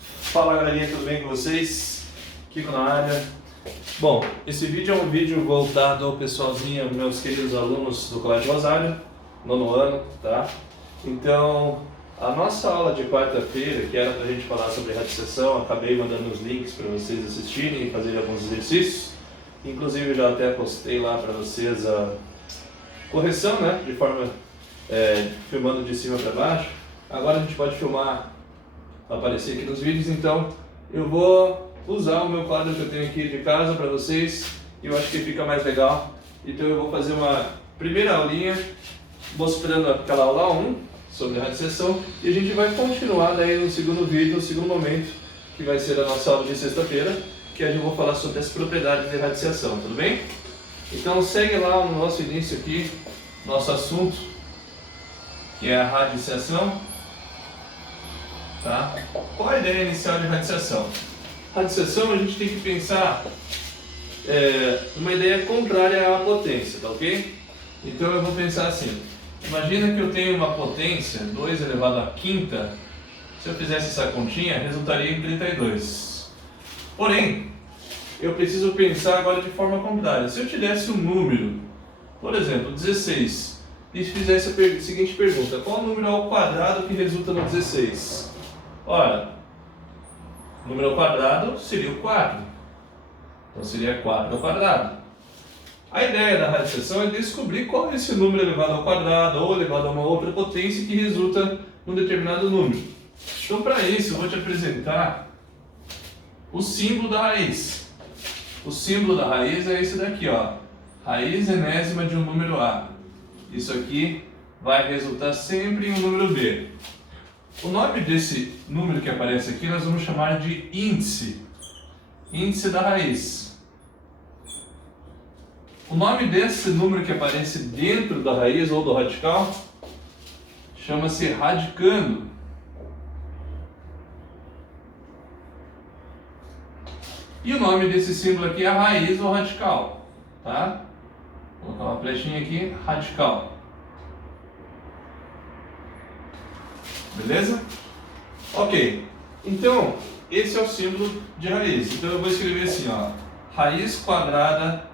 Fala galerinha, tudo bem com vocês? Kiko na área. Bom, esse vídeo é um vídeo voltado ao pessoalzinho, meus queridos alunos do Colégio Rosário, nono ano, tá? Então, a nossa aula de quarta-feira, que era pra gente falar sobre radicalização, acabei mandando os links para vocês assistirem e fazerem alguns exercícios. Inclusive, eu já até postei lá para vocês a correção, né? De forma, filmando de cima para baixo. Agora a gente pode filmar, aparecer aqui nos vídeos, então eu vou usar o meu quadro que eu tenho aqui de casa para vocês, e eu acho que fica mais legal. Então eu vou fazer uma primeira aulinha mostrando aquela aula 1 sobre a radicalização, e a gente vai continuar daí no segundo vídeo, no segundo momento, que vai ser a nossa aula de sexta-feira, que eu vou falar sobre as propriedades de radiciação, tudo bem? Então segue lá no nosso início aqui, nosso assunto, que é a radiciação. Tá? Qual a ideia inicial de radiciação? Radiciação a gente tem que pensar uma ideia contrária à potência, tá ok? Então eu vou pensar assim, imagina que eu tenho uma potência 2 elevado à quinta, se eu fizesse essa continha resultaria em 32. Porém, eu preciso pensar agora de forma contrária. Se eu te desse um número, por exemplo, 16, e fizesse a seguinte pergunta, qual número ao quadrado que resulta no 16? Ora, o número ao quadrado seria o 4. Então seria 4 ao quadrado. A ideia da radiciação é descobrir qual é esse número elevado ao quadrado ou elevado a uma outra potência que resulta num determinado número. Então, para isso, eu vou te apresentar o símbolo da raiz. O símbolo da raiz é esse daqui, ó. Raiz enésima de um número A. Isso aqui vai resultar sempre em um número B. O nome desse número que aparece aqui nós vamos chamar de índice. Índice da raiz. O nome desse número que aparece dentro da raiz ou do radical chama-se radicando. E o nome desse símbolo aqui é a raiz ou radical. Tá? Vou colocar uma flechinha aqui, radical. Beleza? Ok, então esse é o símbolo de raiz. Então eu vou escrever assim, ó, raiz quadrada,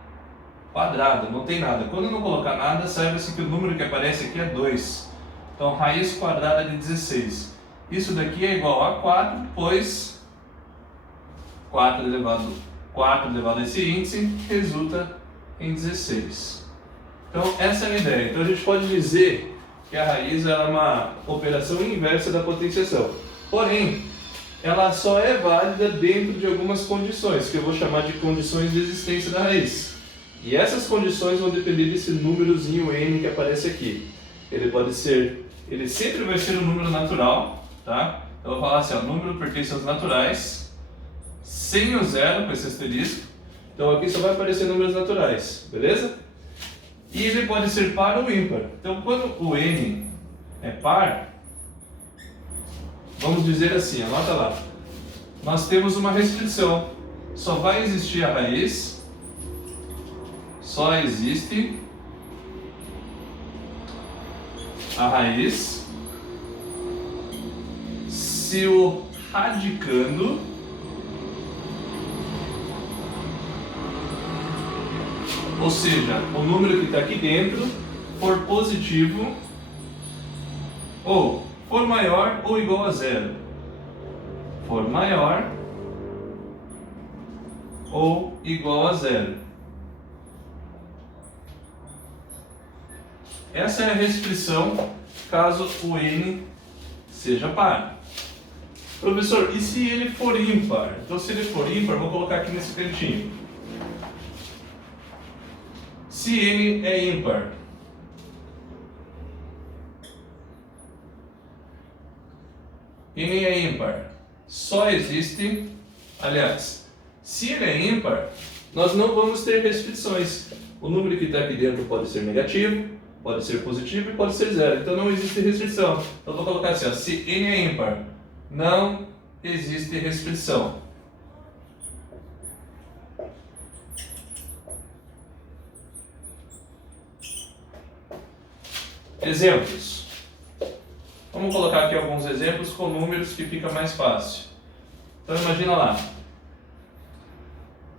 quadrada, não tem nada. Quando eu não colocar nada, saiba-se que o número que aparece aqui é 2. Então raiz quadrada de 16. Isso daqui é igual a 4, pois 4 elevado a esse índice resulta em 16. Então essa é a ideia. Então a gente pode dizer que a raiz é uma operação inversa da potenciação. Porém, ela só é válida dentro de algumas condições, que eu vou chamar de condições de existência da raiz. E essas condições vão depender desse númerozinho n que aparece aqui. Ele sempre vai ser um número natural, tá? Eu vou falar assim, ó, número pertence aos naturais, sem o zero, com esse asterisco. Então aqui só vai aparecer números naturais, beleza? E ele pode ser par ou ímpar. Então, quando o n é par, vamos dizer assim, anota lá. Nós temos uma restrição. Só vai existir a raiz, só existe a raiz se o radicando ou seja, o número que está aqui dentro for positivo ou for maior ou igual a zero. For maior ou igual a zero. Essa é a restrição caso o n seja par. Professor, e se ele for ímpar? Então, se ele for ímpar, vou colocar aqui nesse cantinho. Se n é ímpar, n é ímpar, só existe, aliás, se ele é ímpar, nós não vamos ter restrições. O número que está aqui dentro pode ser negativo, pode ser positivo e pode ser zero. Então não existe restrição. Então eu vou colocar assim, ó, se n é ímpar, não existe restrição. Exemplos. Vamos colocar aqui alguns exemplos com números que fica mais fácil. Então imagina lá,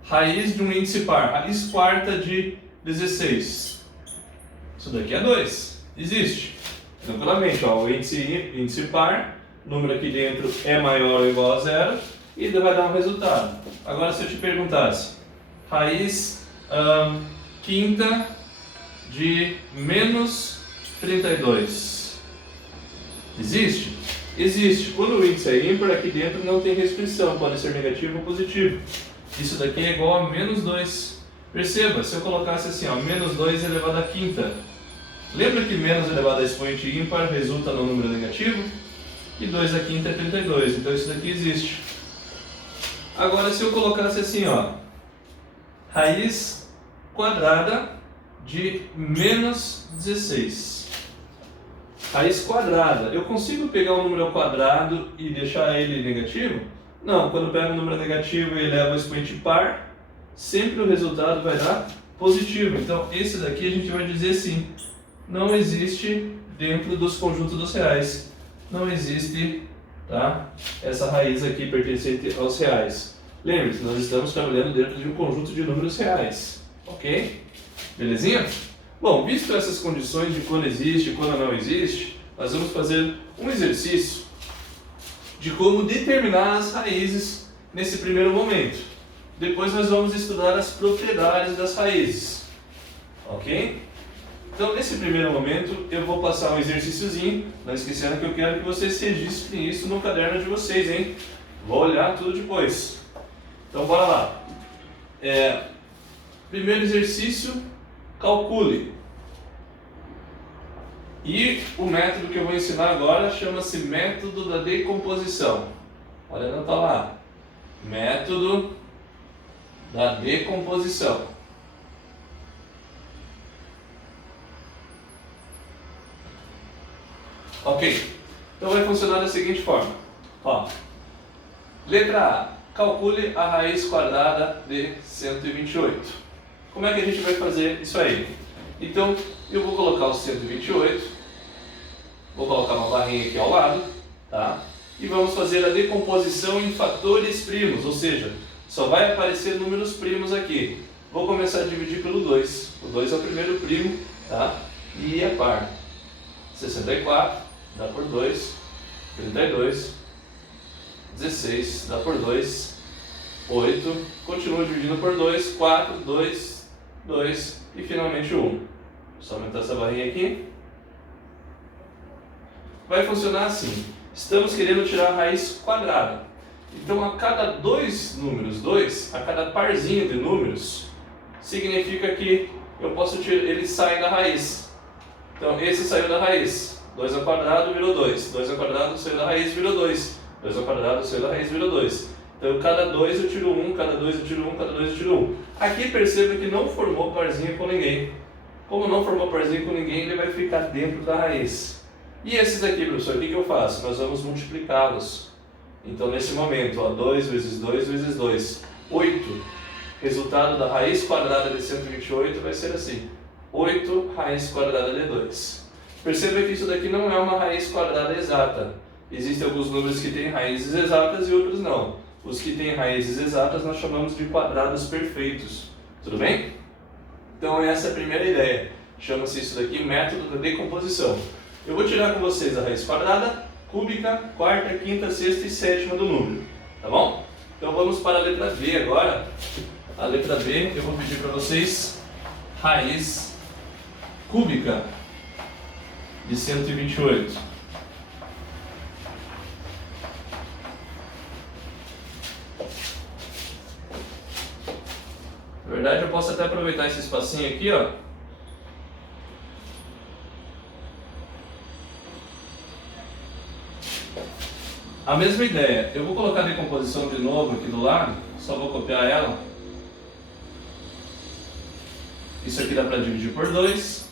raiz de um índice par, raiz quarta de 16. Isso daqui é 2, existe. Tranquilamente, ó, o índice par, o número aqui dentro é maior ou igual a 0 e vai dar um resultado. Agora se eu te perguntasse, raiz quinta de menos 32, existe? Existe. Quando o índice é ímpar, aqui dentro não tem restrição, pode ser negativo ou positivo. Isso daqui é igual a menos 2. Perceba, se eu colocasse assim, ó, menos 2 elevado à quinta. Lembra que menos elevado a expoente ímpar resulta no número negativo? E 2 à quinta é 32, então isso daqui existe. Agora se eu colocasse assim, ó, raiz quadrada de menos 16. Raiz quadrada, eu consigo pegar um número ao quadrado e deixar ele negativo? Não, quando eu pego um número negativo e elevo ao expoente par, sempre o resultado vai dar positivo. Então esse daqui a gente vai dizer sim, não existe dentro dos conjuntos dos reais. Não existe, tá, essa raiz aqui pertencente aos reais. Lembre-se, nós estamos trabalhando dentro de um conjunto de números reais, ok? Belezinha? Bom, visto essas condições de quando existe e quando não existe, nós vamos fazer um exercício de como determinar as raízes nesse primeiro momento. Depois nós vamos estudar as propriedades das raízes, ok? Então, nesse primeiro momento, eu vou passar um exercíciozinho, não esquecendo que eu quero que vocês registrem isso no caderno de vocês, hein? Vou olhar tudo depois. Então, bora lá. Primeiro exercício, calcule. E o método que eu vou ensinar agora chama-se método da decomposição. Olha, não está lá. Método da decomposição. Ok, então vai funcionar da seguinte forma. Ó, letra A, calcule a raiz quadrada de 128. Como é que a gente vai fazer isso aí? Então, eu vou colocar o 128, vou colocar uma barrinha aqui ao lado, tá? E vamos fazer a decomposição em fatores primos, ou seja, só vai aparecer números primos aqui. Vou começar a dividir pelo 2. O 2 é o primeiro primo, tá? E é par. 64 dá por 2, 32, 16 dá por 2, 8, continuo dividindo por 2, 4, 2, 2 e finalmente 1. Só aumentar essa barrinha aqui. Vai funcionar assim. Estamos querendo tirar a raiz quadrada. Então a cada dois números, a cada parzinho de números, significa que eu posso tirar, eles saem da raiz. Então esse saiu da raiz. 2 ao quadrado virou 2. 2 ao quadrado saiu da raiz, virou 2. 2 ao quadrado saiu da raiz, virou 2. Então cada 2 eu tiro 1, cada 2 eu tiro 1, cada 2 eu tiro 1. Aqui perceba que não formou parzinho com ninguém. Como não formou parzinho com ninguém, ele vai ficar dentro da raiz. E esses aqui, professor, o que eu faço? Nós vamos multiplicá-los. Então nesse momento, ó, 2 vezes 2 vezes 2, 8. Resultado da raiz quadrada de 128 vai ser assim. 8 raiz quadrada de 2. Perceba que isso daqui não é uma raiz quadrada exata. Existem alguns números que têm raízes exatas e outros não. Os que têm raízes exatas nós chamamos de quadrados perfeitos. Tudo bem? Então essa é a primeira ideia. Chama-se isso daqui método da decomposição. Eu vou tirar com vocês a raiz quadrada, cúbica, quarta, quinta, sexta e sétima do número. Tá bom? Então vamos para a letra B agora. A letra B eu vou pedir para vocês raiz cúbica de 128. Na verdade eu posso até aproveitar esse espacinho aqui, ó. A mesma ideia, eu vou colocar a decomposição de novo aqui do lado, só vou copiar ela. Isso aqui dá para dividir por 2.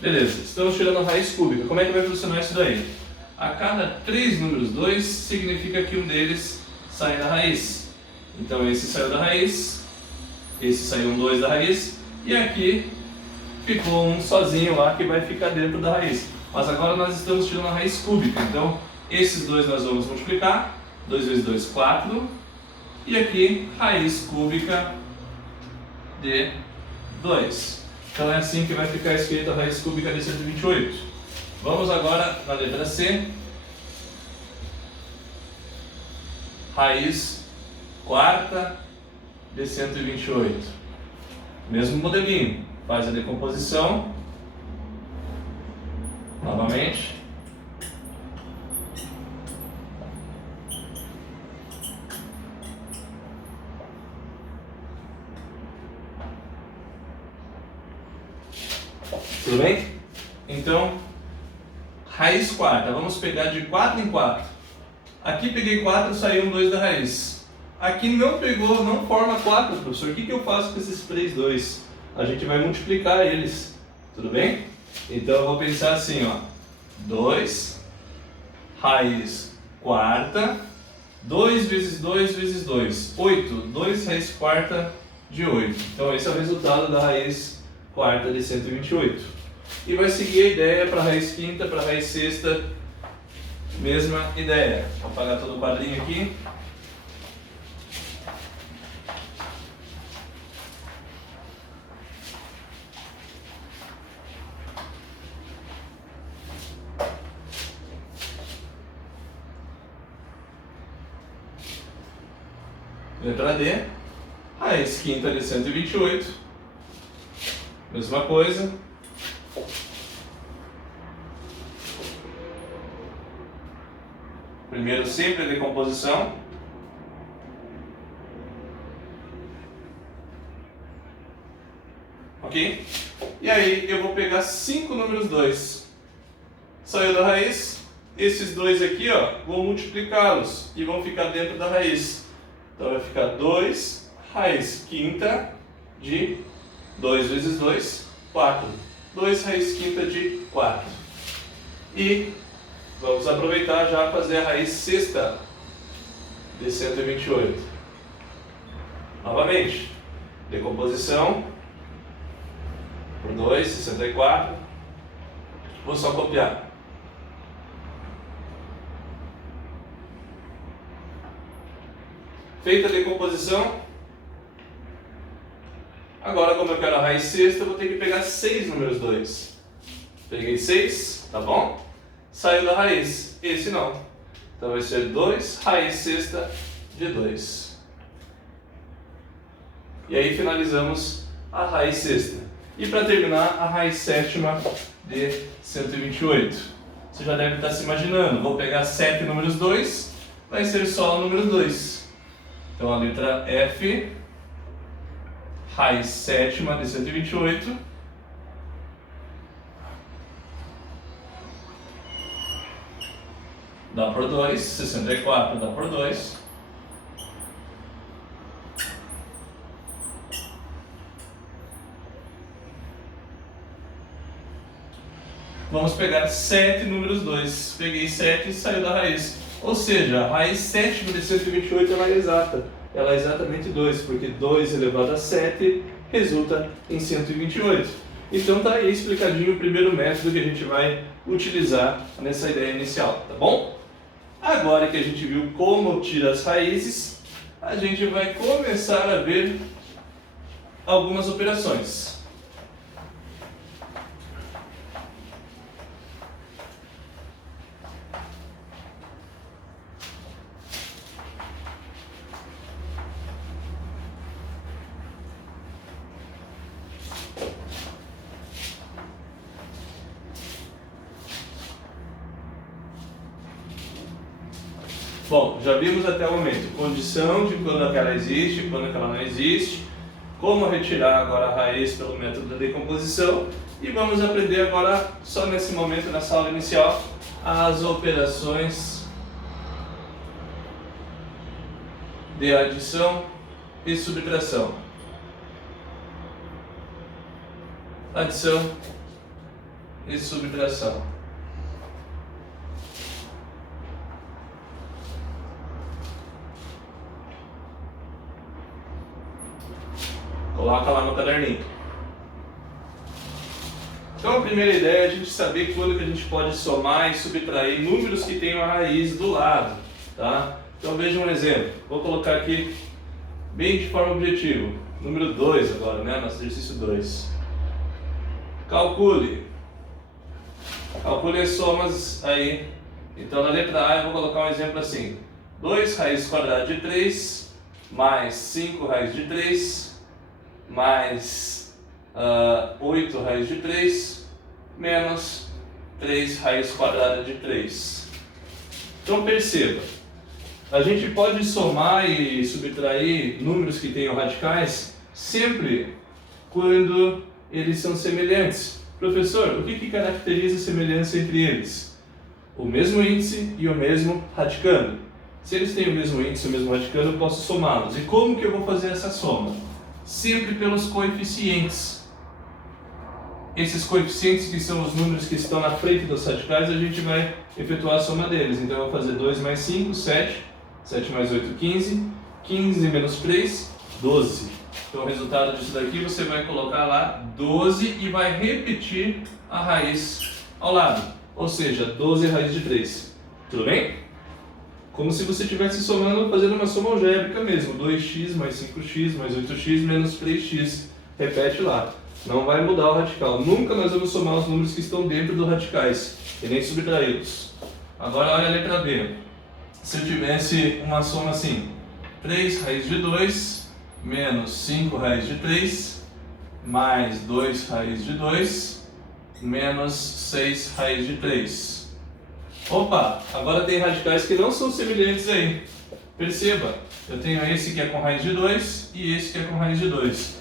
Beleza, estamos tirando a raiz cúbica. Como é que vai funcionar isso daí? A cada 3 números 2 significa que um deles sai da raiz. Então esse saiu da raiz, esse saiu um 2 da raiz, e aqui ficou um sozinho lá que vai ficar dentro da raiz. Mas agora nós estamos tirando a raiz cúbica, então esses dois nós vamos multiplicar. 2 vezes 2, 4. E aqui, raiz cúbica de 2. Então é assim que vai ficar escrito a raiz cúbica de 128. Vamos agora na letra C. Raiz quarta de 128. Mesmo modelinho. Faz a decomposição. Novamente. Tudo bem? Então, raiz quarta. Vamos pegar de 4 em 4. Aqui peguei 4, saiu um 2 da raiz. Aqui não pegou, não forma 4, professor. O que eu faço com esses 3 2? A gente vai multiplicar eles. Tudo bem? Então eu vou pensar assim, ó. 2, raiz quarta, 2 vezes 2 vezes 2. 8. 2 raiz quarta de 8. Então esse é o resultado da raiz quarta de 128. E vai seguir a ideia para a raiz quinta, para a raiz sexta, mesma ideia. Vou apagar todo o quadrinho aqui. Letra D, raiz quinta de 128, mesma coisa. Primeiro sempre a decomposição. Ok? E aí eu vou pegar 5 números 2. Saiu da raiz. Esses dois aqui, ó, vou multiplicá-los e vão ficar dentro da raiz. Então vai ficar 2 raiz quinta de 2 vezes 2, 4. 2 raiz quinta de 4. E vamos aproveitar já fazer a raiz sexta de 128. Novamente, decomposição por 2, 64. Vou só copiar. Feita a decomposição, agora como eu quero a raiz sexta, eu vou ter que pegar 6 números 2. Peguei 6, tá bom? Saiu da raiz, esse não. Então vai ser 2 raiz sexta de 2. E aí finalizamos a raiz sexta. E para terminar, a raiz sétima de 128. Você já deve estar se imaginando, vou pegar 7 números 2, vai ser só o número 2. Então a letra F, raiz sétima de 128. Dá por 2, 64 dá por 2. Vamos pegar 7 números 2. Peguei 7 e saiu da raiz. Ou seja, a raiz sétima de 128 ela é exata. Ela é exatamente 2, porque 2 elevado a 7 resulta em 128. Então tá aí explicadinho o primeiro método que a gente vai utilizar nessa ideia inicial, tá bom? Agora que a gente viu como tira as raízes, a gente vai começar a ver algumas operações. Bom, já vimos até o momento condição de quando aquela existe, quando aquela não existe, como retirar agora a raiz pelo método da decomposição e vamos aprender agora, só nesse momento, nessa aula inicial, as operações de adição e subtração. Adição e subtração. Coloca lá no caderninho. Então a primeira ideia é a gente saber quando que a gente pode somar e subtrair números que tenham a raiz do lado, tá? Então veja um exemplo, vou colocar aqui bem de forma objetiva, número 2 agora, né? Nosso exercício 2. Calcule as somas aí. Então na letra A eu vou colocar um exemplo assim, 2 raiz quadrada de 3 mais 5 raiz de 3 mais 8 raiz de 3 menos 3 raiz quadrada de 3. Então perceba, a gente pode somar e subtrair números que tenham radicais sempre quando eles são semelhantes. Professor, o que caracteriza a semelhança entre eles? O mesmo índice e o mesmo radicando. Se eles têm o mesmo índice e o mesmo radicando, eu posso somá-los. E como que eu vou fazer essa soma? Sempre pelos coeficientes. Esses coeficientes, que são os números que estão na frente dos radicais, a gente vai efetuar a soma deles. Então eu vou fazer 2 mais 5, 7. 7 mais 8, 15. 15 menos 3, 12. Então o resultado disso daqui você vai colocar lá 12 e vai repetir a raiz ao lado. Ou seja, 12 raiz de 3. Tudo bem? Como se você estivesse somando, fazendo uma soma algébrica mesmo. 2x mais 5x mais 8x menos 3x. Repete lá. Não vai mudar o radical. Nunca nós vamos somar os números que estão dentro dos radicais. E nem subtraí-los. Agora olha a letra B. Se eu tivesse uma soma assim. 3 raiz de 2 menos 5 raiz de 3 mais 2 raiz de 2 menos 6 raiz de 3. Opa, agora tem radicais que não são semelhantes aí. Perceba, eu tenho esse que é com raiz de 2 e esse que é com raiz de 2.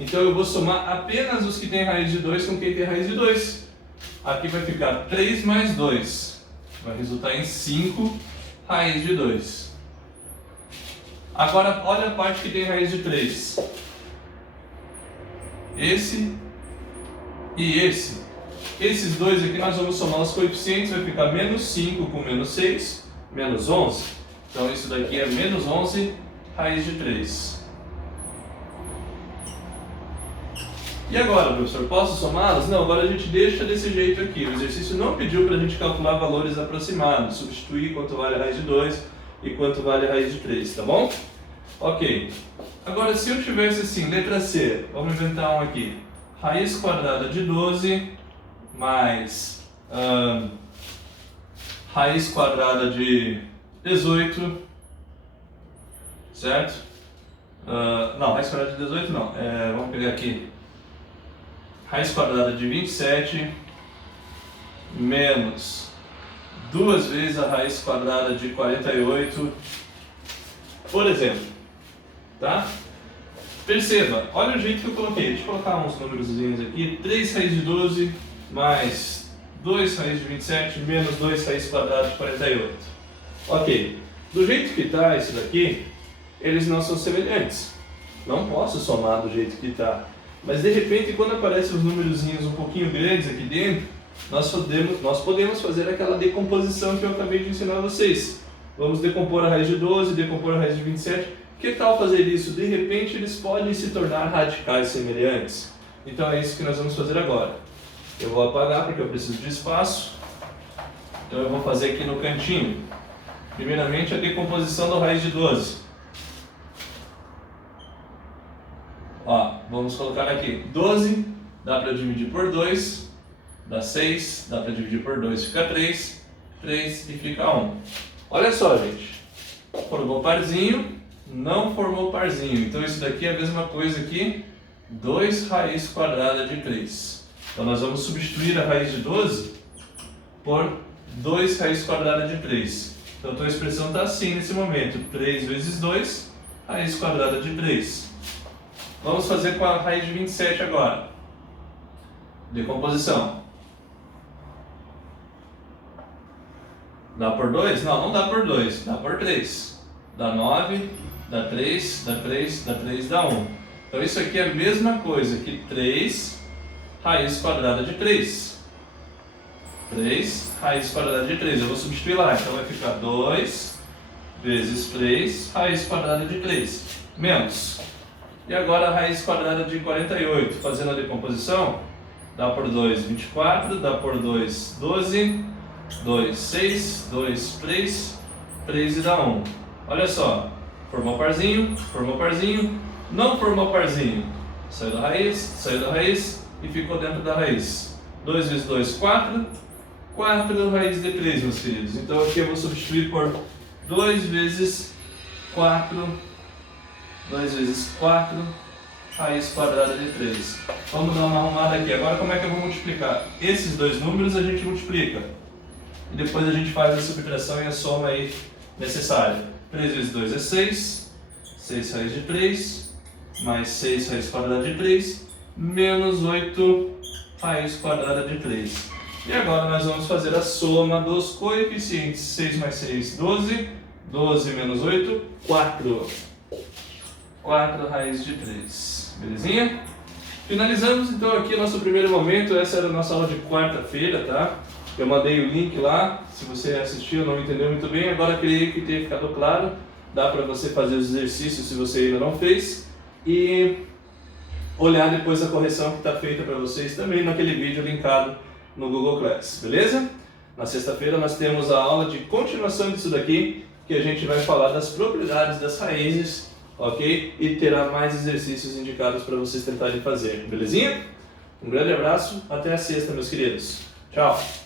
Então eu vou somar apenas os que têm raiz de 2 com quem tem raiz de 2. Aqui vai ficar 3 mais 2. Vai resultar em 5 raiz de 2. Agora olha a parte que tem raiz de 3. Esse e esse. Esses dois aqui nós vamos somar os coeficientes, vai ficar menos 5 com menos 6, menos 11. Então isso daqui é menos 11 raiz de 3. E agora, professor, posso somá-los? Não, agora a gente deixa desse jeito aqui. O exercício não pediu para a gente calcular valores aproximados, substituir quanto vale a raiz de 2 e quanto vale a raiz de 3, tá bom? Ok. Agora se eu tivesse assim, letra C, vamos inventar um aqui. Raiz quadrada de 12 mais raiz quadrada de 18, certo? Não, raiz quadrada de 18 não, vamos pegar aqui. Raiz quadrada de 27 menos 2 vezes a raiz quadrada de 48, por exemplo, tá? Perceba, olha o jeito que eu coloquei. Deixa eu colocar uns númerozinhos aqui. 3 raiz de 12 mais 2 raiz de 27 menos 2 raiz quadrada de 48. Ok, do jeito que está isso daqui, eles não são semelhantes. Não posso somar do jeito que está. Mas de repente, quando aparecem os númerozinhos um pouquinho grandes aqui dentro, nós podemos fazer aquela decomposição que eu acabei de ensinar a vocês. Vamos decompor a raiz de 12, decompor a raiz de 27. Que tal fazer isso? De repente eles podem se tornar radicais semelhantes. Então é isso que nós vamos fazer agora. Eu vou apagar porque eu preciso de espaço. Então eu vou fazer aqui no cantinho. Primeiramente a decomposição da raiz de 12. Ó, vamos colocar aqui. 12 dá para dividir por 2. Dá 6, dá para dividir por 2, fica 3. 3 e fica 1. Olha só, gente. Formou parzinho. Não formou parzinho, então isso daqui é a mesma coisa que 2 raiz quadrada de 3. Então nós vamos substituir a raiz de 12 por 2 raiz quadrada de 3. Então a expressão está assim nesse momento, 3 vezes 2, raiz quadrada de 3. Vamos fazer com a raiz de 27 agora. Decomposição. Dá por 2? Não, não dá por 2, dá por 3. Dá 9, dá 3, dá 3, dá 3, dá 1. Então isso aqui é a mesma coisa que 3 raiz quadrada de 3. 3 raiz quadrada de 3. Eu vou substituir lá, então vai ficar 2 vezes 3 raiz quadrada de 3. Menos. E agora a raiz quadrada de 48. Fazendo a decomposição, dá por 2, 24, dá por 2, 12, 2, 6, 2, 3, 3 e dá 1. Olha só, formou parzinho, não formou parzinho. Saiu da raiz e ficou dentro da raiz. 2 vezes 2, 4. 4 raiz de 3, meus queridos. Então aqui eu vou substituir por 2 vezes 4. 2 vezes 4, raiz quadrada de 3. Vamos dar uma arrumada aqui. Agora como é que eu vou multiplicar? Esses dois números a gente multiplica. E depois a gente faz a subtração e a soma aí necessária. 3 vezes 2 é 6. 6 raiz de 3. Mais 6 raiz quadrada de 3. Menos 8 raiz quadrada de 3. E agora nós vamos fazer a soma dos coeficientes. 6 mais 6, 12. 12 menos 8, 4. 4 raiz de 3. Belezinha? Finalizamos então aqui o nosso primeiro momento. Essa era a nossa aula de quarta-feira, tá? Eu mandei o link lá. Se você assistiu ou não entendeu muito bem, agora creio que tenha ficado claro. Dá para você fazer os exercícios se você ainda não fez. E olhar depois a correção que está feita para vocês também naquele vídeo linkado no Google Class, beleza? Na sexta-feira nós temos a aula de continuação disso daqui, que a gente vai falar das propriedades das raízes, ok? E terá mais exercícios indicados para vocês tentarem fazer, belezinha? Um grande abraço, até a sexta, meus queridos. Tchau!